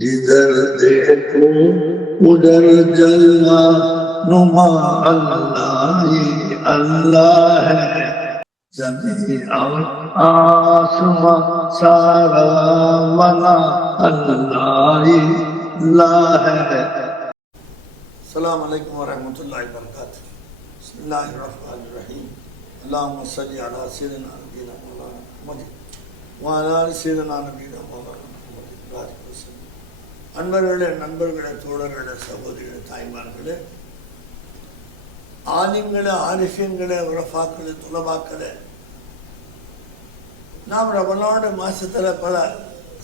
जिधर देखो उधर जलवा नुमा अल्लाह ही अल्लाह है। जमीन और आसमां सारा बना अल्लाह ही अल्लाह है। अस्सलामु अलैकुम वरहमतुल्लाहि वबरकातुहू। बिस्मिल्लाहिर रहमानिर रहीम। अल्लाहुम्मा सल्लि अला सय्यिदिना नबीना मौलाना मुहम्मद व अला आलि सय्यिदिना नबीना मौलाना मुहम्मद। அன்பர்களே, நண்பர்களே, தோழர்களே, சகோதரிகளே, தாய்மார்களே, ஆலிம்களே, ஆரிஃபியன்களே, உரஃபாக்களே, துலபாக்களே, நாம் ரமலான் மாசத்துல பல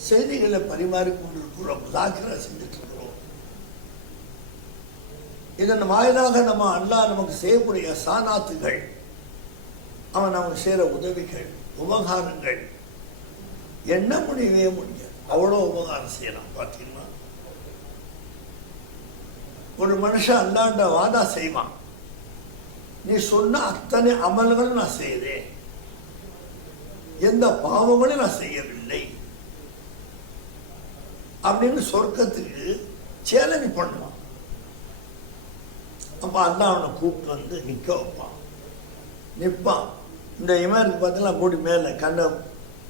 செய்திகளை பரிமாறிக்கொண்டிருக்கிறோம், முதாக்கிரா செஞ்சுட்டு இருக்கிறோம். இதன் வாயிலாக நம்ம அல்லாஹ் நமக்கு செய்யக்கூடிய சானாத்துகள், அவன் நமக்கு செய்கிற உதவிகள், உபகாரங்கள் என்ன முடியவே முடியாது. அவ்வளோ உபகாரம் செய்யலாம். பார்த்தீங்கன்னா, ஒரு மனுஷன் அல்லாண்ட வாதா செய்வான், நீ சொன்ன அத்தனை அமல்கள் நான் செய்தேன், எந்த பாவங்களும் நான் செய்யவில்லை அப்படின்னு சொர்க்கத்துக்கு சேலஞ்ச் பண்ணுவான். அப்ப அல்லாஹ் அவனை கூப்பிட்டு வந்து நிக்க வைப்பான். நிற்பான். இந்த இமருக்கு பார்த்தீங்கன்னா மூடி மேல கண்ணை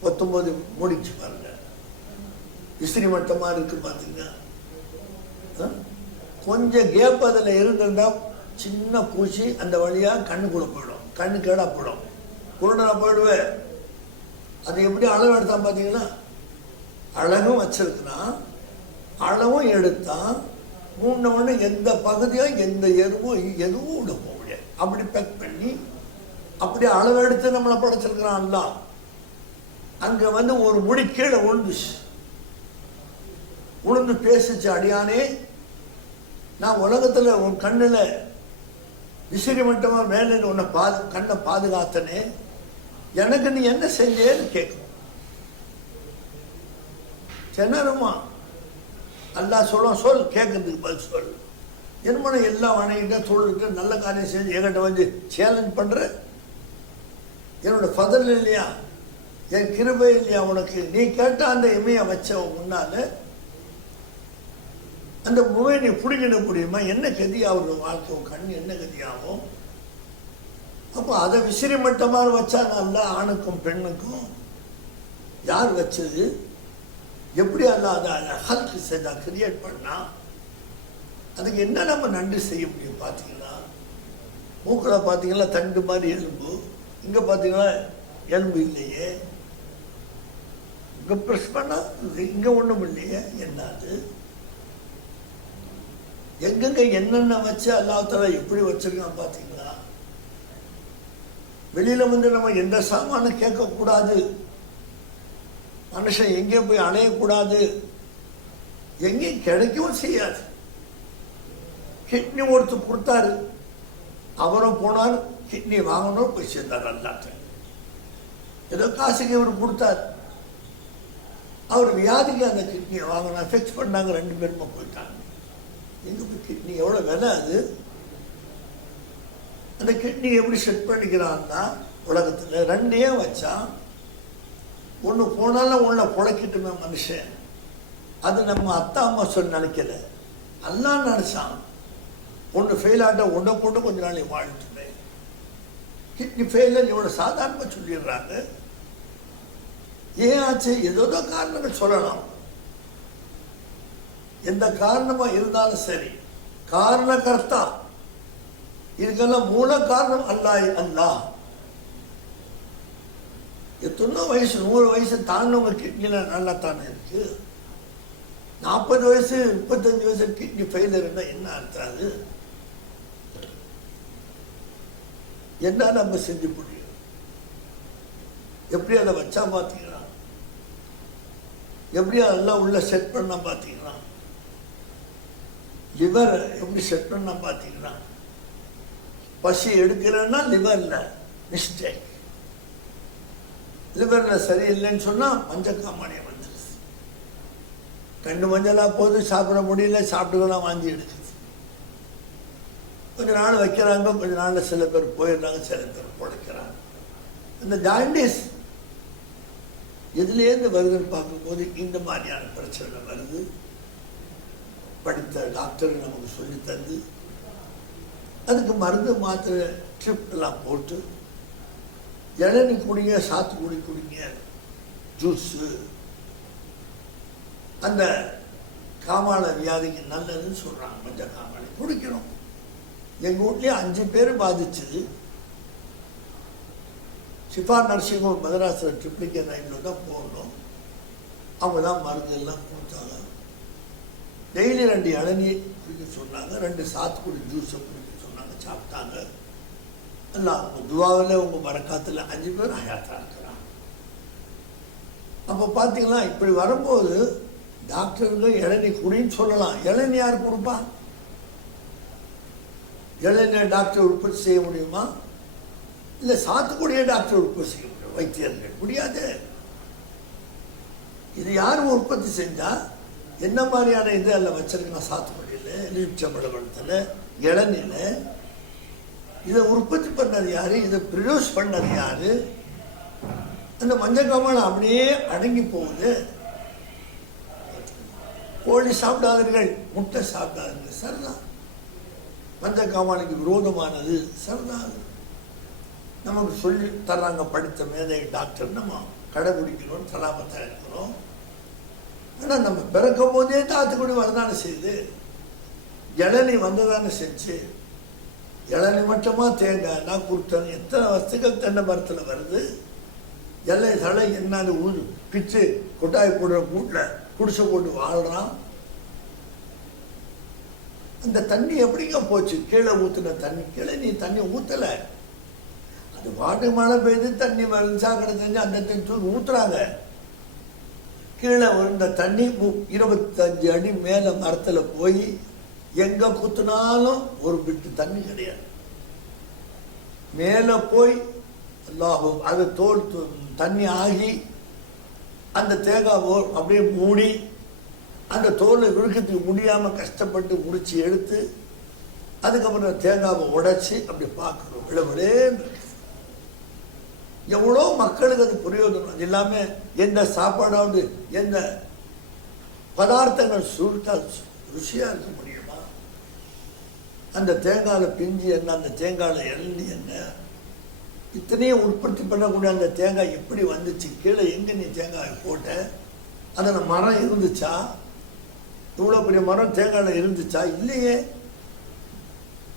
19 மூடிச்சு பாருங்க, விசிறி மட்டமா இருக்கு. பார்த்தீங்கன்னா கொஞ்சம் கேப் அதில் இருந்திருந்தா சின்ன பூச்சி அந்த வழியா கண்ணுக்குள்ள போயிடும், கண்ணு கேடா போயிடும், குருடனா போயிடுவேன். அது எப்படி அளவு எடுத்தான் பார்த்தீங்கன்னா, அழகும் வச்சிருக்கிறான், அளவும் எடுத்தான், மூணு எந்த பகுதியும் எந்த எதுவும் விட போக முடியாது. அப்படி பேக் பண்ணி அப்படி அளவு எடுத்து நம்மளை படைச்சிருக்கிறான்ல. அங்க வந்து ஒரு முடி கீழே உளுந்து பேசிச்சு, அடியானே, நான் உலகத்துல உன் கண்ணுல விசிறி மட்டமா மேல உன்னை கண்ணை பாதுகாத்தனே, எனக்கு நீ என்ன செஞ்சேன்னு கேட்கும். திணறுமா. அல்லாஹ் சொல், கேட்கறதுக்கு பதில் சொல். என்ன எல்லாம் வணங்கிட்ட சொல்லிட்டு நல்ல காரியம் செஞ்சு என்கிட்ட வந்து சேலஞ்ச் பண்ற, என்னோட ஃபதல் இல்லையா, என் கிருபை இல்லையா உனக்கு? நீ கேட்ட அந்த இமைய வச்ச முன்னால அந்த முவை நீ பிடிக்கிட முடியுமா? என்ன கதி அவரோட வாழ்க்கை, கண் என்ன கதியாகும்? அப்போ அதை விசிறி மட்டமாக வச்சா நல்லா, ஆணுக்கும் பெண்ணுக்கும் யார் வச்சது, எப்படி அல்ல அதை ஹல்க் செஞ்சா, கிரியேட் பண்ணா, அதுக்கு என்ன நம்ம நன்றி செய்ய முடியும்? பார்த்தீங்கன்னா, மூக்கில் பார்த்தீங்கன்னா தண்டு மாதிரி எலும்பு, இங்கே பார்த்தீங்கன்னா எலும்பு இல்லையே, இங்கே ப்ரெஸ் பண்ணா இங்கே ஒன்றும் இல்லையே, என்னது? எங்கெங்க என்னென்ன வச்சு அல்லாஹ்தாலா எப்படி வச்சிருக்கான் பார்த்தீங்களா? வெளியில வந்து நம்ம எந்த சாமானும் கேட்கக்கூடாது, மனுஷன் எங்கேயும் போய் அலையக்கூடாது, எங்கேயும் கிடைக்கவும் செய்யாது. கிட்னி ஒருத்தர் கொடுத்தாரு, அவரும் போனார், கிட்னி வாங்கணும், போய் சேர்ந்தார். அல்லாட்ட ஏதோ காசுக்கு இவர் கொடுத்தார், அவர் வியாதிக்கு அந்த கிட்னியை வாங்கணும், ஃபிக்ஸ் பண்ணாங்க, 2 பேருமா போயிட்டாங்க. எங்க போய் கிட்னி எவ்வளோ விலை அது? அந்த கிட்னி எப்படி செட் பண்ணிக்கிறான்னா, உலகத்தில் 2 வச்சான், ஒன்று போனாலும் ஒன்றை புழைக்கிட்டுமே மனுஷன். அது நம்ம அத்தா அம்மா சொல்லி நினைக்கல, அல்லாஹ் நினைச்சான். ஒன்று ஃபெயில் ஆட்ட ஒன்றை போட்டு கொஞ்ச நாள் வாழ்த்துமே. கிட்னி ஃபெயில் இவ்வளோ சாதாரணமாக சொல்லிடுறாங்க. ஏன் ஆச்சு? ஏதோ காரணங்கள் சொல்லலாம். எந்த காரணமா இருந்தாலும் சரி, காரணகர்த்தா இதுக்கெல்லாம் மூல காரணம் அல்லாஹ். எத்தனோ வயசு, 100 வயசு தாண்டவங்க கிட்னில நல்லா தானே இருக்கு. 40 வயசு 35 வயசு கிட்னி ஃபெயிலியர் இருந்தா என்ன அர்த்தாது? என்ன நம்ம செஞ்சு முடியும்? எப்படி அதை வச்சா பார்த்தீங்கன்னா, எப்படி அதெல்லாம் உள்ள செட் பண்ண பார்த்தீங்கன்னா, லிவர் எப்படி செட் பண்ண பார்த்தீங்கன்னா, பசி எடுக்கலன்னா லிவர்ல மிஸ்டேக், லிவர்ல சரியில்லைன்னு சொன்னா மஞ்சக்காமானியம் வந்துடுது. கண்ணு மஞ்சளா போது, சாப்பிட முடியல, சாப்பிட்டுக்கலாம் வாந்தி எடுக்குது. கொஞ்ச நாள் வைக்கிறாங்க, கொஞ்ச நாள்ல சில பேர் போயிடுறாங்க, சில பேர் பிழைக்கிறாங்க. இந்த ஜாண்டிஸ் எதுலேருந்து வருதுன்னு பார்க்கும்போது இந்த மாதிரியான பிரச்சனை வருது. படித்த டாக்டர் நமக்கு சொல்லி தந்து அதுக்கு மருந்து மாத்திரை ட்ரிப் எல்லாம் போட்டு இளநீ குடிங்க, சாத்துக்குடி குடிங்க, ஜூஸு அந்த காமாலை வியாதிக்கு நல்லதுன்னு சொல்கிறாங்க. மஞ்சள் காமாலை குடிக்கணும். எங்கள் வீட்லேயே 5 பேர் பாதிச்சது. ஷிஃபா நர்சிங் ஹோம் மதராஸில் ட்ரிப்ளிகேட் 9 தான் போகணும். அவங்க தான் மருந்து எல்லாம் கொடுத்தாங்க. டெய்லி 2 இளநீ குடிக்க சொன்னாங்க, 2 சாத்துக்குடி ஜூஸை குடிக்க சொன்னாங்க. சாப்பிட்டாங்க. எல்லாம் உங்கள் துவாவில் உங்கள் மரக்காத்தில் 5 பேர் ஹயாத்தாக இருக்கிறாங்க. அப்போ பார்த்தீங்களா, இப்படி வரும்போது டாக்டருங்க இளநீ குடின்னு சொல்லலாம். இளநீ யார் கொடுப்பா? இளநீ டாக்டர் உற்பத்தி செய்ய முடியுமா? இல்லை சாத்துக்குடியை டாக்டர் உற்பத்தி செய்ய முடியும்? வைத்தியர்கள் முடியாது. இது யாரும் உற்பத்தி செஞ்சா என்ன மாதிரியான இது எல்லாம் வச்சிருக்கணும்? சாத்துக்குடியில், எலுமிச்சம்பழத்தில், இளநீல இதை உற்பத்தி பண்ணது யாரு? இதை ப்ரொடியூஸ் பண்ணது யாரு? அந்த மஞ்சள் காமாலை அப்படியே அடங்கி போகுது. கோழி சாப்பிடாதீர்கள், முட்டை சாப்பிடாதீர்கள், சரிதான். மஞ்சள் காமாலைக்கு விரோதமானது, சரிதான். நமக்கு சொல்லி தர்றாங்க படித்த மேதை டாக்டர், நம்ம கடைபிடிக்கணும், சலாமத்தாக இருக்கிறோம். ஆனால் நம்ம பிறக்கும் போதே தாத்துக்குடி வரதானே செய்யுது, இளநீ வந்ததானே செஞ்சு. இளநீ மட்டுமா தேங்காய்னா குருத்தன் எத்தனை வஸ்துக்கள் தென்னை மரத்தில் வருது. எல்லை தலை என்னது ஊது பிச்சு கொட்டாய் போடுற கூட்டில் குடிசை போட்டு வாழ்றான். அந்த தண்ணி எப்படிங்க போச்சு? கீழே ஊற்றுன தண்ணி, கீழே நீ தண்ணி ஊற்றலை. அது பாட்டு மழை பெய்து தண்ணி சாக்கடை தண்ணி அந்த தண்ணி தூக்கி ஊற்றுறாங்க. கீழே விழுந்த தண்ணி 25 அடி மேலே மரத்தில் போய் எங்கே குத்துனாலும் ஒரு பிட்டு தண்ணி கிடையாது. மேலே போய் அல்லாஹ் அது தோல் தண்ணி ஆகி அந்த தேங்காய் அப்படியே மூடி அந்த தோலை விழுக்கத்துக்கு முடியாமல் கஷ்டப்பட்டு முடிச்சு எடுத்து அதுக்கப்புறம் தேங்காவை உடைச்சி அப்படி பார்க்கணும். விளவிலேன்னு எவ்வளோ மக்களுக்கு அது பிரயோஜனம். அது இல்லாமல் எந்த சாப்பாடாவது எந்த பதார்த்தங்கள் சுருட்டா ருசியாக இருக்க முடியுமா? அந்த தேங்காயில் பிஞ்சு என்ன, அந்த தேங்காயில் இறங்கி என்ன, இத்தனையும் உற்பத்தி பண்ணக்கூடிய அந்த தேங்காய் எப்படி வந்துச்சு? கீழே எங்கே நீ தேங்காய் போட்ட? அதில் மரம் இருந்துச்சா? இவ்வளோ பெரிய மரம் தேங்காயில் இருந்துச்சா? இல்லையே.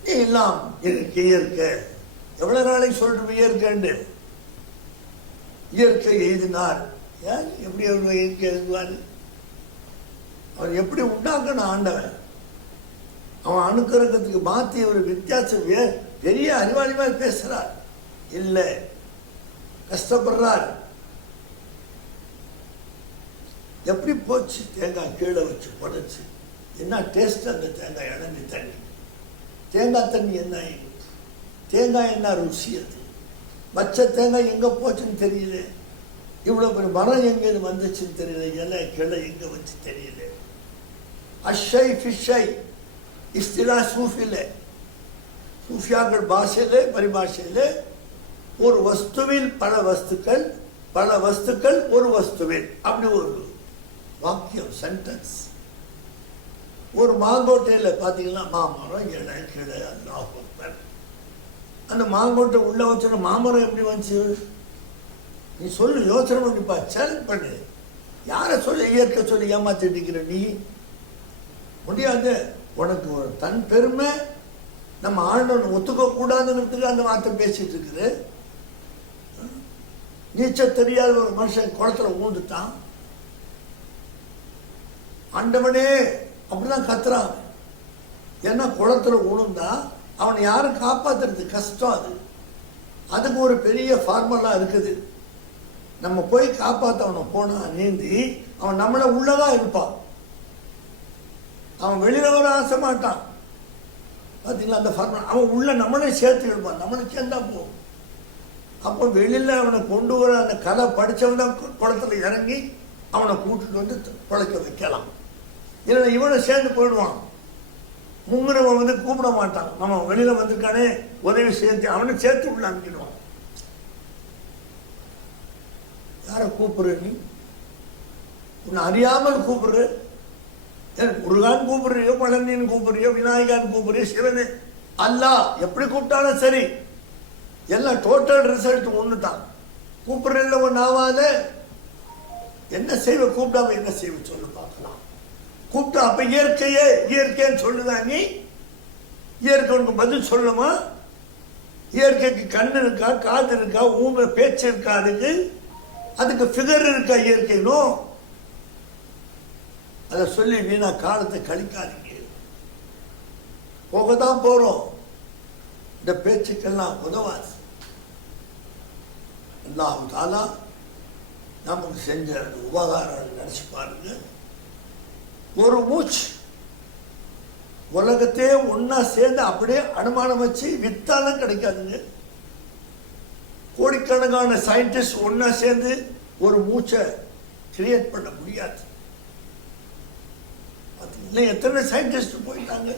நீ எல்லாம் இயற்கை எவ்வளோ நாளைக்கு சொல்லிட்டு இயற்கைண்டு இயற்கை எழுதினார். ஏன் எப்படி இயற்கை எழுதுவார்? அவன் எப்படி உண்டாக்கணும் ஆண்டவன்? அவன் அணுக்கரங்கத்துக்கு மாற்றி ஒரு வித்தியாசம் பெரிய அறிவாளிமாக பேசுகிறார். இல்லை, கஷ்டப்படுறார். எப்படி போச்சு? தேங்காய் கீழே வச்சு புடைச்சு என்ன டேஸ்ட் அந்த தேங்காய் இளநீ தண்ணி. தேங்காய் தண்ணி என்ன, தேங்காய் என்ன ருசி? அது வச்ச தேங்காய் எங்கே போச்சுன்னு தெரியல. இவ்வளோ பெரிய மரம் எங்கே வந்துச்சுன்னு தெரியல. இலை கிளை எங்கே வச்சு தெரியல. அஷை ஃபிஷை இஸ்திலா சூஃபில், சூஃபியாக்கள் பாஷையிலே பரிபாஷையிலே ஒரு வஸ்துவில் பல வஸ்துக்கள், பல வஸ்துக்கள் ஒரு வஸ்துவில், அப்படி ஒரு வாக்கியம், சென்டென்ஸ். ஒரு மாங்கோட்டையில் பார்த்தீங்கன்னா மாமரம் இலை கிளை அல்லாஹ் அக்பர். அந்த மாங்கோட்டை உள்ள வச்சுன மாமரம் எப்படி வந்துச்சு? நீ சொல்லு, யோசனை பண்ணிப்பா, சேலஞ்ச் பண்ணு. யாரை சொல்லி இயற்கை சொல்லி ஏமாத்திட்டிருக்கிற நீ? முடியாது. உனக்கு ஒரு தன் பெருமை நம்ம ஆண்டவனை ஒத்துக்க கூடாதுங்கிறதுக்கு அந்த வார்த்தை பேசிட்டு இருக்குது. நீச்சல் தெரியாத ஒரு மனுஷன் குளத்துல ஊந்துட்டான். ஆண்டவனே அப்படிதான் கத்துறான். ஏன்னா குளத்துல ஊழுந்தா அவனை யாரும் காப்பாத்துறது கஷ்டம். அதுக்கு ஒரு பெரிய ஃபார்முலா இருக்குது. நம்ம போய் காப்பாற்ற அவனை போனா நீந்தி அவன் நம்மளை உள்ளதான் இருப்பான். அவன் வெளியில வர ஆசை மாட்டான். பார்த்தீங்களா அந்த ஃபார்முலா? அவன் உள்ள நம்மளே சேர்த்து இருப்பான், நம்மளை சேர்ந்தா போகும். அப்போ வெளியில அவனை கொண்டு வர அந்த கதை படித்தவன் தான் குளத்துல இறங்கி அவனை கூட்டிட்டு வந்து பிழைக்க வைக்கலாம். இல்லை இவனை சேர்ந்து போயிடுவான். முங்குறவன் வந்து கூப்பிட மாட்டான். நம்ம வெளியில வந்திருக்கானே உதவி சேர்த்து அவனை சேர்த்து உள்ள அனுப்பிடுவான். யாரை கூப்பிடுற நீ? உன்னை அறியாமல் கூப்பிடுற. முருகான் கூப்பிடுறியோ, பழனின்னு கூப்பிடுறியோ, விநாயகான்னு கூப்பிடுறியோ, சிவனு அல்லாஹ் எப்படி கூப்பிட்டாலும் சரி, எல்லாம் டோட்டல் ரிசல்ட் ஒன்று தான். கூப்பிடுறதுல ஒன்று ஆகாத. என்ன செய்வ கூப்பிடாம என்ன செய்வ சொல்லு பார்க்கலாம். கூப்பிட்டா அப்ப இயற்கைன்னு சொல்லுதான். நீ இயற்கை உனக்கு பதில் சொல்லுமா? இயற்கைக்கு கண்ணு இருக்கா, காது இருக்கா, ஊமை பேச்சு இருக்கா? அதுக்கு ஃபிகர் இருக்கா இயற்கைனும்? அதை சொல்லி வீணா காலத்தை கழிக்காதீங்க. போகத்தான் போறோம். இந்த பேச்சுக்கெல்லாம் உதவாது. அல்லாஹ் தஆலா நமக்கு செஞ்ச உபகாரம் நினைச்சு பாருங்க. ஒரு மூச்சு உலகத்தையே ஒன்னா சேர்ந்து அப்படியே அனுமானம் வச்சு வித்தாலும் கிடைக்காதுங்க. கோடிக்கணக்கான சயின்டிஸ்ட் ஒன்னா சேர்ந்து ஒரு மூச்சை கிரியேட் பண்ண முடியாது. இன்னும் எத்தனை சயின்டிஸ்ட் போயிட்டாங்க,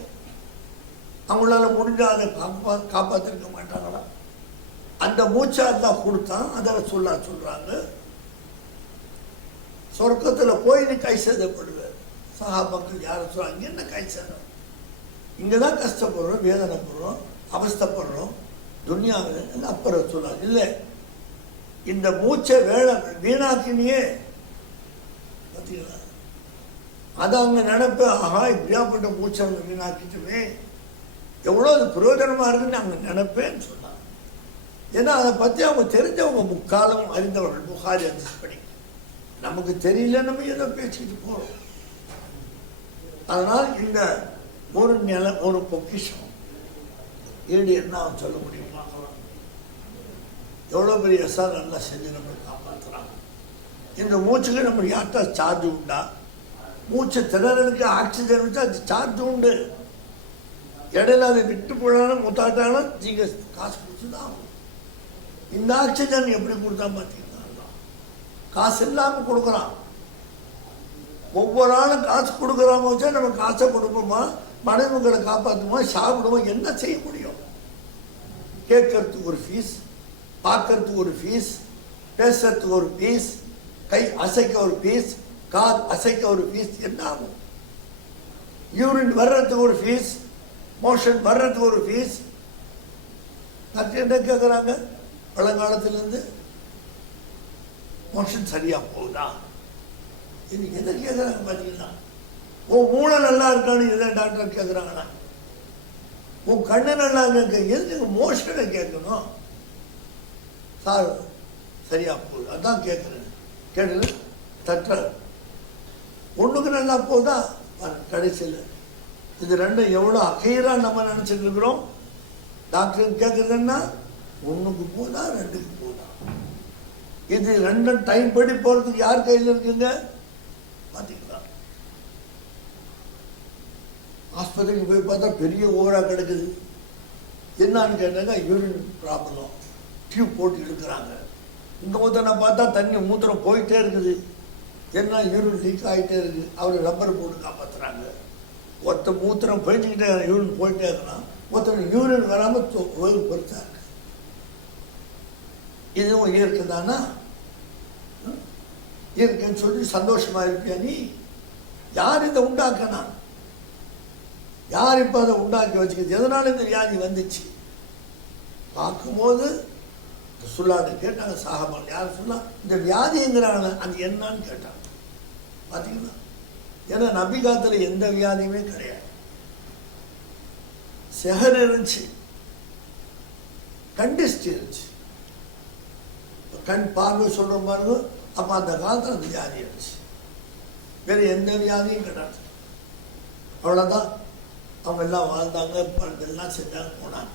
அவங்களால முடிஞ்ச அதை காப்பாத்திருக்க மாட்டாங்களா? அந்த மூச்சை அல்லாஹ் கொடுத்தான், அதில் சொல்றாங்க சொர்க்கத்துல போய் நீ கை சேதப்படுவேன். சஹாபாக்கள் யாரும் சொல்றாங்க, என்ன கை சேதம்? இங்கதான் கஷ்டப்படுறோம், வேதனைப்படுறோம், அவஸ்தப்படுறோம், துன்யாவில் அப்புறம் சொல்றாங்க. இல்லை, இந்த மூச்சை வீணாக்கினியே பார்த்தீங்களா? அதை அவங்க நினைப்ப, ஆஹா இப்படியாப்பட்ட மூச்சை அவங்க வீணாக்கிட்டுமே, எவ்வளோ அது பிரயோஜனமா இருக்குன்னு அவங்க நினைப்பேன்னு சொன்னாங்க. ஏன்னா அதை பற்றி அவங்க தெரிஞ்சவங்க, முக்காலம் அறிந்தவர்கள். புகாரி ஹதீஸ் படி நமக்கு தெரியல, நம்ம ஏதோ பேசிட்டு போறோம். அதனால் இந்த ஒரு பொக்கிஷம் ஈடு என்ன சொல்ல முடியும் பார்க்கலாம். எவ்வளோ பெரிய எஸ்ஆர் நல்லா செஞ்சு நம்ம காப்பாற்றுறாங்க. இந்த மூச்சுக்கு நம்ம யார்ட்டா சார்ஜ் உண்டா? மூச்சு திணறதுக்கு ஆக்சிஜன் வச்சு அது சார்ஜ் உண்டு. இடையில அதை விட்டு போனாலும் முத்தாட்டாலும் நீங்க காசு கொடுத்துதான் ஆகும். இந்த ஆக்சிஜன் எப்படி கொடுத்தா பார்த்தீங்கன்னா, காசு இல்லாமல் கொடுக்குறான். ஒவ்வொரு ஆளும் காசு கொடுக்குறாம வச்சா நம்ம காசை கொடுப்போமா, மனைவிகளை காப்பாற்றுமா, சாப்பிடுவோம், என்ன செய்ய முடியும்? கேட்கறதுக்கு ஒரு ஃபீஸ், பார்க்கறதுக்கு ஒரு ஃபீஸ், பேசுறதுக்கு ஒரு ஃபீஸ், கை அசைக்க ஒரு ஃபீஸ், கால் அசைக்க ஒரு ஃபீஸ். என்ன ஆகும்? யூரின் வர்றதுக்கு ஒரு ஃபீஸ், மோஷன் வர்றதுக்கு ஒரு ஃபீஸ். என்ன கேட்குறாங்க பழங்காலத்திலேருந்து? மோஷன் சரியா போகுதா? இன்னைக்கு எதை கேட்குறாங்க பார்த்தீங்கன்னா, உன் மூளை நல்லா இருக்கான்னு எதை டாக்டர் கேட்குறாங்கன்னா, உன் கண்ணு நல்லா இருக்க எதுக்கு மோஷனை கேட்கணும்? சார் சரியா போகுது அதான் கேட்குறேன். கேட்டு தட்டுற ஒண்ணுக்கு நல்லா போகுதா? கடைசியில் இது ரெண்டும் எவ்வளோ அகைரா நம்ம நினைச்சிட்டு இருக்கிறோம். டாக்டர் கேட்குறதுன்னா ஒண்ணுக்கு போதா ரெண்டுக்கு போதா? இது ரெண்டும் டைம் படி போறதுக்கு யார் கையில் இருக்குங்க? பாத்தீங்களா? ஆஸ்பத்திரிக்கு போய் பார்த்தா பெரிய ஓவரா கிடக்குது. என்னன்னு கேட்டாங்க, யூரின் ப்ராப்ளம், டியூப் போட்டு இழுக்கிறாங்க. இந்த ஒருத்தனை பார்த்தா தண்ணி மூத்திரம் போயிட்டே இருக்குது, என்ன யூரின் லீக் ஆகிட்டே இருக்கு, அவர் ரப்பர் போட்டு காப்பாற்றுறாங்க. ஒருத்த மூத்திரம் போயிட்டுக்கிட்டே யூரின் போயிட்டே இருக்கலாம், ஒருத்தர் யூரின் வராமல் பெருசா இருக்கு. இதுவும் இயற்கை தானா? இயற்கைன்னு சொல்லி சந்தோஷமா இருப்பியா நீ? யார் இதை உண்டாக்கனா? யார் இப்ப அதை உண்டாக்கி வச்சுக்கிறது? எதனால இந்த வியாதி வந்துச்சு பார்க்கும்போது சொல்லாது கேட்டாங்க சாஹாபாக்கள். யார் சொல்லா இந்த வியாதிங்கிறாங்க, அது என்னன்னு கேட்டாங்க. பாத்தீங்களா? ஏன்னா நபி காலத்துல எந்த வியாதியுமே கிடையாது. செஹர் இருந்துச்சு, கண்டிஸ்ட் இருந்துச்சு, கண் பார்வை சொல்ற பாருங்க. அப்ப அந்த காலத்துல அந்த வியாதி இருந்துச்சு, வேற எந்த வியாதியும் கிடையாது. அவ்வளவுதான். அவங்க எல்லாம் வாழ்ந்தாங்க, எல்லாம் செஞ்சாங்க, போனாங்க.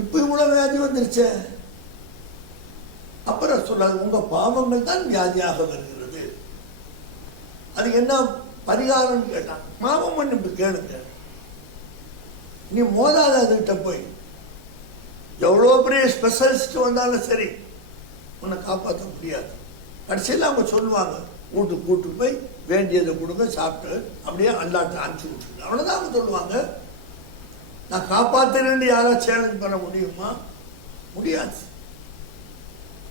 இப்ப இவ்வளவு வியாதி வந்துருச்சு. அப்புறம் சொன்னாங்க, உங்க பாவங்கள் தான் வியாதியாக வருகிறது. அதுக்கு என்ன பரிகாரம் கேட்டாங்க. பாவம் மன்னிப்பு கேளுங்க. நீ மோதாத அதுகிட்ட போய். எவ்வளோ பெரிய ஸ்பெஷலிஸ்ட் வந்தாலும் சரி உன்னை காப்பாற்ற முடியாது. கடைசியில் அவங்க சொல்லுவாங்க, வீட்டுக்கு கூட்டு போய் வேண்டியதை கொடுங்க, சாப்பிட்டு அப்படியே அல்லாட்ட அனுப்பிச்சு விட்டுருங்க. அவ்வளோதான் அவங்க சொல்லுவாங்க. நான் காப்பாற்றுறேன்னு யாராவது சேலஞ்ச் பண்ண முடியுமா? முடியாது.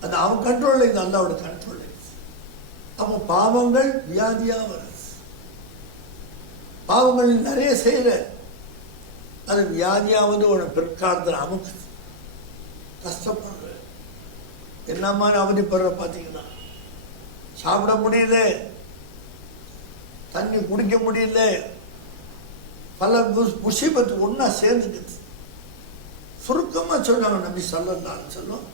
அது அவன் கண்ட்ரோலில், இது அல்லாவோட கண்ட்ரோல். அப்போ பாவங்கள் வியாதியாக வருது. பாவங்கள் நிறைய செய்யற, அது வியாதியாவது உன பிற்காலத்தில் அமுக்குது, கஷ்டப்படுற, என்ன மாதிரி அவதிப்படுற பார்த்தீங்கன்னா, சாப்பிட முடியல, தண்ணி குடிக்க முடியல, பல முசீபத்து ஒன்னா சேர்ந்துக்குது. சுருக்கமா சொன்னாங்க நபி ஸல்லல்லாஹு அலைஹி வஸல்லம்,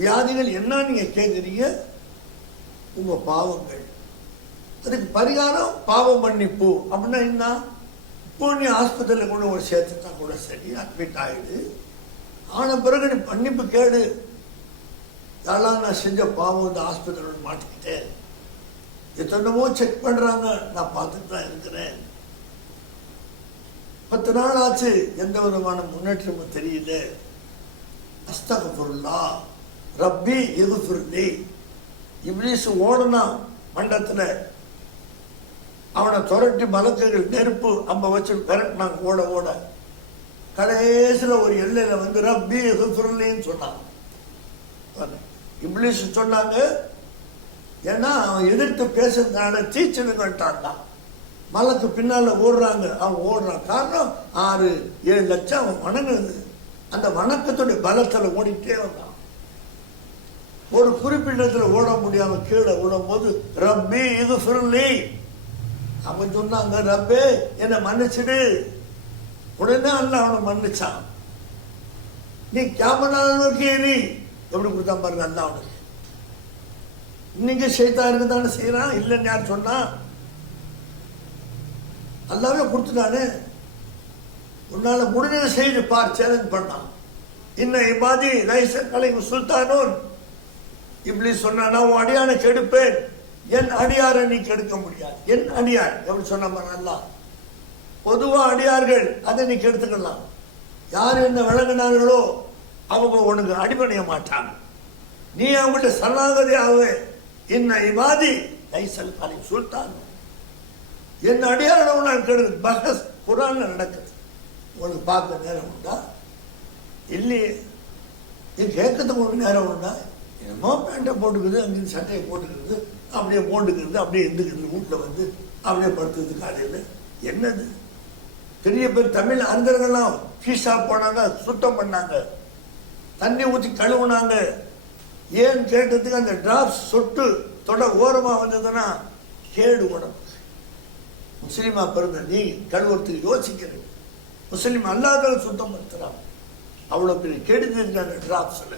வியாதிகள் என்ன நீங்க கேட்குறீங்க? உங்க பாவங்கள். அதுக்கு பரிகாரம் பாவ மன்னிப்பு. அப்படின்னா என்ன? இப்போ நீ ஆஸ்பத்திரியில் கூட ஒரு சேர்த்துட்டா கூட சரி, அட்மிட் ஆயிடு, ஆன பிறகு நீ மன்னிப்பு கேடு. யாரெல்லாம் நான் செஞ்ச பாவம் இந்த ஆஸ்பத்திரியோட மாட்டிக்கிட்டேன், எத்தனமோ செக் பண்றாங்க, நான் பார்த்துட்டு தான் இருக்கிறேன், 10 நாள் ஆச்சு, எந்த விதமான முன்னேற்றமும் தெரியல, அஸ்தக்ஃபிருல்லாஹ் ரப்பி இக்ஃபிர்லி. இப்லீஸ் ஓடுனா மண்டத்துல, அவனை துரட்டி மலக்குகள் நெருப்பு அம்ப வச்சு விரட்டினாங்க, ஓட ஓட கடைசியில் ஒரு எல்லையில வந்து ரப்பி இக்ஃபிர்லின்னு சொன்னாங்க. இப்லீஸ் சொன்னாங்க, ஏன்னா அவன் எதிர்த்து பேசுறதுனால தீச்சிடுங்கட்டான். மலைக்கு பின்னால ஓடுறாங்க, அவன் ஓடுறான். காரணம் 6-7 லட்சம் அவன் வணங்குது. அந்த வணக்கத்துடைய பலத்தில் ஓடிட்டே வந்தான். ஒரு குறிப்பிட்ட ஓட முடியாம கீழே விடும் போது ரப்பி இக்ஃபிர்லி, அவன் சொன்னாங்க, ரப்பே என்னை மன்னிச்சிடு. உடனே அல்லாஹ் அவனை மன்னிச்சான். நீ கியாமத் நோக்கி நீ எப்படி கொடுத்தான் பாருங்க அல்லாஹ் அவனுக்கு. இன்னைக்கு ஷைத்தானுக்கு தானே செய்யறான், இல்லைன்னு யார் சொன்னா? அல்லாவே கொடுத்துட்டானே. உன்னால முடிஞ்சதை செய்து பார், சேலஞ்ச் பண்ணான். இன்ன இபாதி லைஸ அலைஹிம் சுல்தானுன். இப்லீஸ் சொன்னா, உன் அடியானை கெடுப்பேன், என் அடியாரை நீ கெடுக்க முடியாது. என் அடியார் எப்படி சொன்ன அல்லாஹ், பொதுவா அடியார்கள் அதை நீ கெடுத்துக்கலாம். யார் என்ன விளங்கினார்களோ அவங்க உனக்கு அடிபணிய மாட்டாங்க, நீ அவங்கள்ட்ட சரணாகதி ஆகுவே. இன்ன இபாதி லைஸல் அலைஹிம் சுல்தான், என் அடியாரோட நான் கெடுது. பஹஸ் குர்ஆன்ல நடக்குது. உனக்கு பார்க்க நேரம் உண்டா? இல்லையே. இது கேட்கறதுக்கு உனக்கு நேரம் உண்டா? என்னமோ பேண்ட்டை போட்டுக்குது, அங்கிருந்து சட்டையை போட்டுக்கிறது, அப்படியே போட்டுக்கிறது, அப்படியே இருந்துக்கிறது, வீட்டில் வந்து அப்படியே படுத்துறது காலையில். என்னது? பெரிய பேர் தமிழ் அறிஞர்கள்லாம் ஃபீஸா போனாங்க, சுத்தம் பண்ணாங்க, தண்ணி ஊற்றி கழுவுனாங்க. ஏன் கேட்டதுக்கு அந்த டிராப்ஸ் சொட்டு தொட ஓரமா வந்ததுன்னா கேடு உடம்பு. முஸ்லீமா பிறந்த நீ கழுவுறதுக்கு யோசிக்கிறது, முஸ்லீம் அல்லாதவர்கள் சுத்தம் படுத்துறாங்க. அவ்வளவு பெரிய கெடுதிருக்கு அந்த டிராப்ஸ்ல.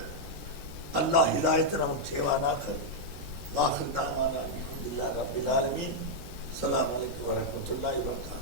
அல்லாஹ் ஹிதாயத்தை நமக்கு செய்வானாக. வாஹிர் தாவானா அல்ஹம்துலில்லாஹி ரப்பில் ஆலமீன். அஸ்ஸலாமு அலைக்கும் வரஹ்மத்துல்லாஹி வபரகாத்துஹு.